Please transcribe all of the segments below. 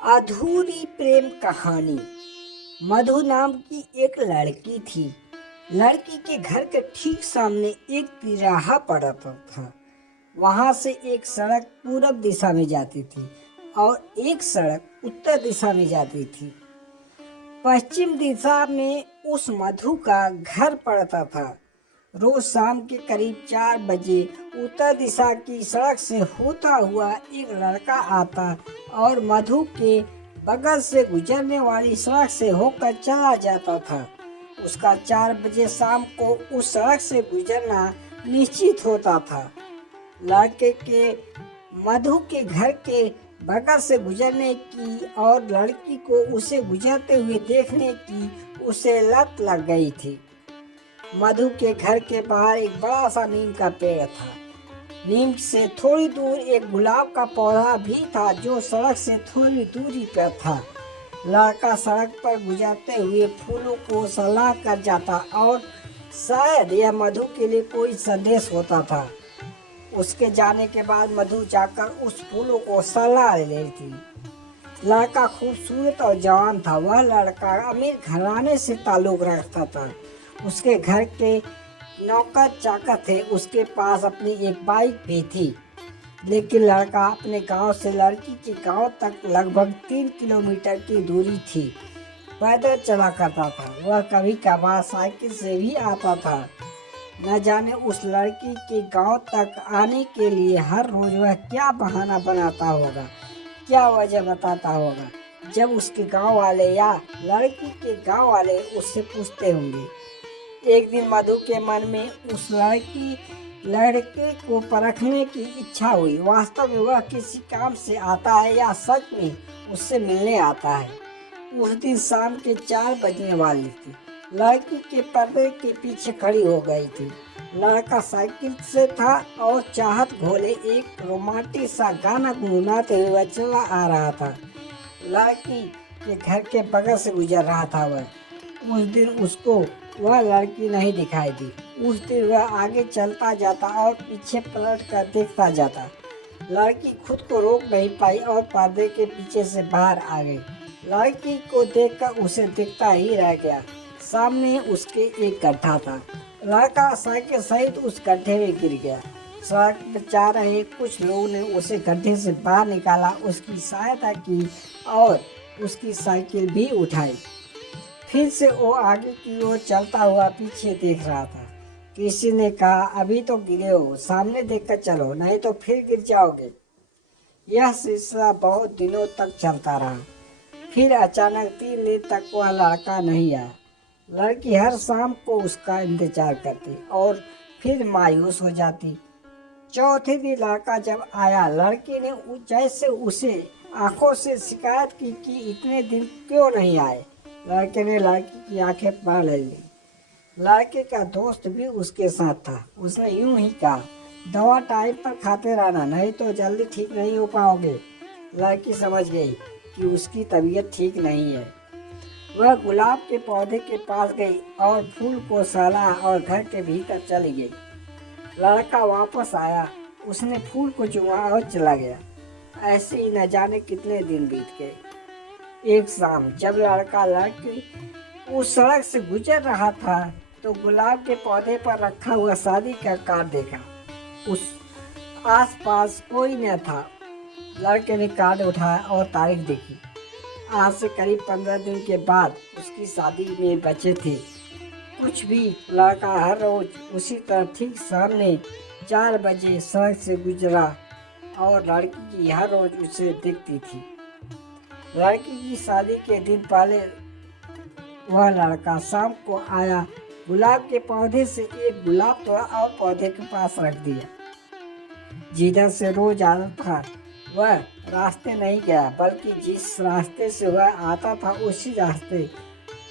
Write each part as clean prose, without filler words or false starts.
अधूरी प्रेम कहानी। मधु नाम की एक लड़की थी। लड़की के घर के ठीक सामने एक तिराहा पड़ा था। वहां से एक सड़क पूरब दिशा में जाती थी और एक सड़क उत्तर दिशा में जाती थी। पश्चिम दिशा में उस मधु का घर पड़ता था। रोज शाम के करीब 4 बजे उत्तर दिशा की सड़क से होता हुआ एक लड़का आता और मधु के बगल से गुजरने वाली सड़क से होकर चला जाता था। उसका 4 बजे शाम को उस सड़क से गुजरना निश्चित होता था। लड़के के मधु के घर के बगल से गुजरने की और लड़की को उसे गुजरते हुए देखने की उसे लत लग गई थी। मधु के घर के बाहर एक बड़ा सा नीम का पेड़ था। नीम से थोड़ी दूर एक गुलाब का पौधा भी था जो सड़क से थोड़ी दूरी पर था। लड़का सड़क पर गुजरते हुए फूलों को सलाह कर जाता और शायद यह मधु के लिए कोई संदेश होता था। उसके जाने के बाद मधु जाकर उस फूलों को सलाह ले रही थी। लड़का खूबसूरत और जवान था। वह लड़का अमीर घराने से ताल्लुक रखता था। उसके घर के नौकर चाकर थे। उसके पास अपनी एक बाइक भी थी। लेकिन लड़का अपने गांव से लड़की के गांव तक लगभग 3 किलोमीटर की दूरी थी पैदल चला करता था। वह कभी कभार साइकिल से भी आता था। न जाने उस लड़की के गांव तक आने के लिए हर रोज वह क्या बहाना बनाता होगा, क्या वजह बताता होगा। जब उसके गांव वाले या लड़की के गांव वाले उससे पूछते होंगे। एक दिन मधु के मन में उस लड़के को परखने की इच्छा हुई। वास्तव में वह किसी काम से आता है या सच में उससे मिलने आता है। उस दिन शाम के 4 बजने वाली थी। लड़की के पर्दे के पीछे खड़ी हो गई थी। लड़का साइकिल से था और चाहत घोले एक रोमांटिक सा गाना गुनगुनाते हुए चला आ रहा था। लड़की के घर के बगल से गुजर रहा था वह। उस दिन उसको वह लड़की नहीं दिखाई दी। उस दिन वह आगे चलता जाता और पीछे पलट कर देखता जाता। लड़की खुद को रोक नहीं पाई और पर्दे के पीछे से बाहर आ गई। लड़की को देखकर उसे दिखता ही रह गया। सामने उसके एक गड्ढा था। लड़का साइकिल सहित उस गड्ढे में गिर गया। सड़क पर जा रहे कुछ लोगों ने उसे गड्ढे से बाहर निकाला, उसकी सहायता की और उसकी साइकिल भी उठाई। फिर से वो आगे की ओर चलता हुआ पीछे देख रहा था। किसी ने कहा, अभी तो गिरे हो, सामने देखकर चलो, नहीं तो फिर गिर जाओगे। यह सिलसिला बहुत दिनों तक चलता रहा। फिर अचानक 3 दिन तक वह लड़का नहीं आया। लड़की हर शाम को उसका इंतजार करती और फिर मायूस हो जाती। चौथे दिन लड़का जब आया, लड़की ने जैसे उसे आंखों से शिकायत की कि इतने दिन क्यों नहीं आए। लड़के ने लड़की की आंखें पकड़ ली। लड़के का दोस्त भी उसके साथ था। उसने यूं ही कहा, दवा टाइम पर खाते रहना, नहीं तो जल्दी ठीक नहीं हो पाओगे। लड़की समझ गई कि उसकी तबीयत ठीक नहीं है। वह गुलाब के पौधे के पास गई और फूल को सहला और घर के भीतर चली गई। लड़का वापस आया, उसने फूल को चूमा और चला गया। ऐसे ही न जाने कितने दिन बीत गए। एक शाम जब लड़का लड़की उस सड़क से गुजर रहा था तो गुलाब के पौधे पर रखा हुआ शादी का कार्ड देखा। उस आसपास कोई न था। लड़के ने कार्ड उठाया और तारीख देखी। आज से करीब 15 दिन के बाद उसकी शादी में बचे थे कुछ भी। लड़का हर रोज उसी तरह ठीक सामने 4 बजे सड़क से गुजरा और लड़की की हर रोज उसे दिखती थी। लड़की की शादी के दिन पहले वह लड़का शाम को आया, गुलाब के पौधे से एक गुलाब तोड़ा और पौधे के पास रख दिया। जिधर से रोज आता था वह रास्ते नहीं गया, बल्कि जिस रास्ते से वह आता था उसी रास्ते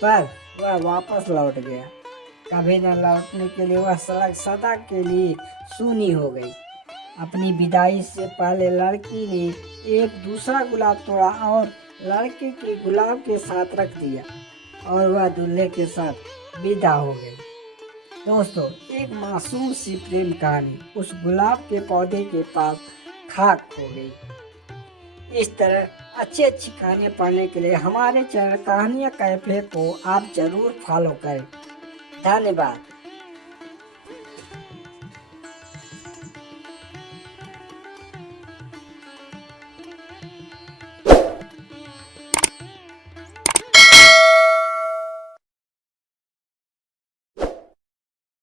पर वह वापस लौट गया। कभी न लौटने के लिए वह सड़क सदा के लिए सूनी हो गई। अपनी विदाई से पहले लड़की ने एक दूसरा गुलाब तोड़ा और लड़के के गुलाब के साथ रख दिया और वह दूल्हे के साथ विदा हो गई। दोस्तों, एक मासूम सी प्रेम कहानी उस गुलाब के पौधे के पास खाक हो गई। इस तरह अच्छी अच्छी कहानियाँ पढ़ने के लिए हमारे चैनल कहानियाँ कैफे को आप जरूर फॉलो करें। धन्यवाद।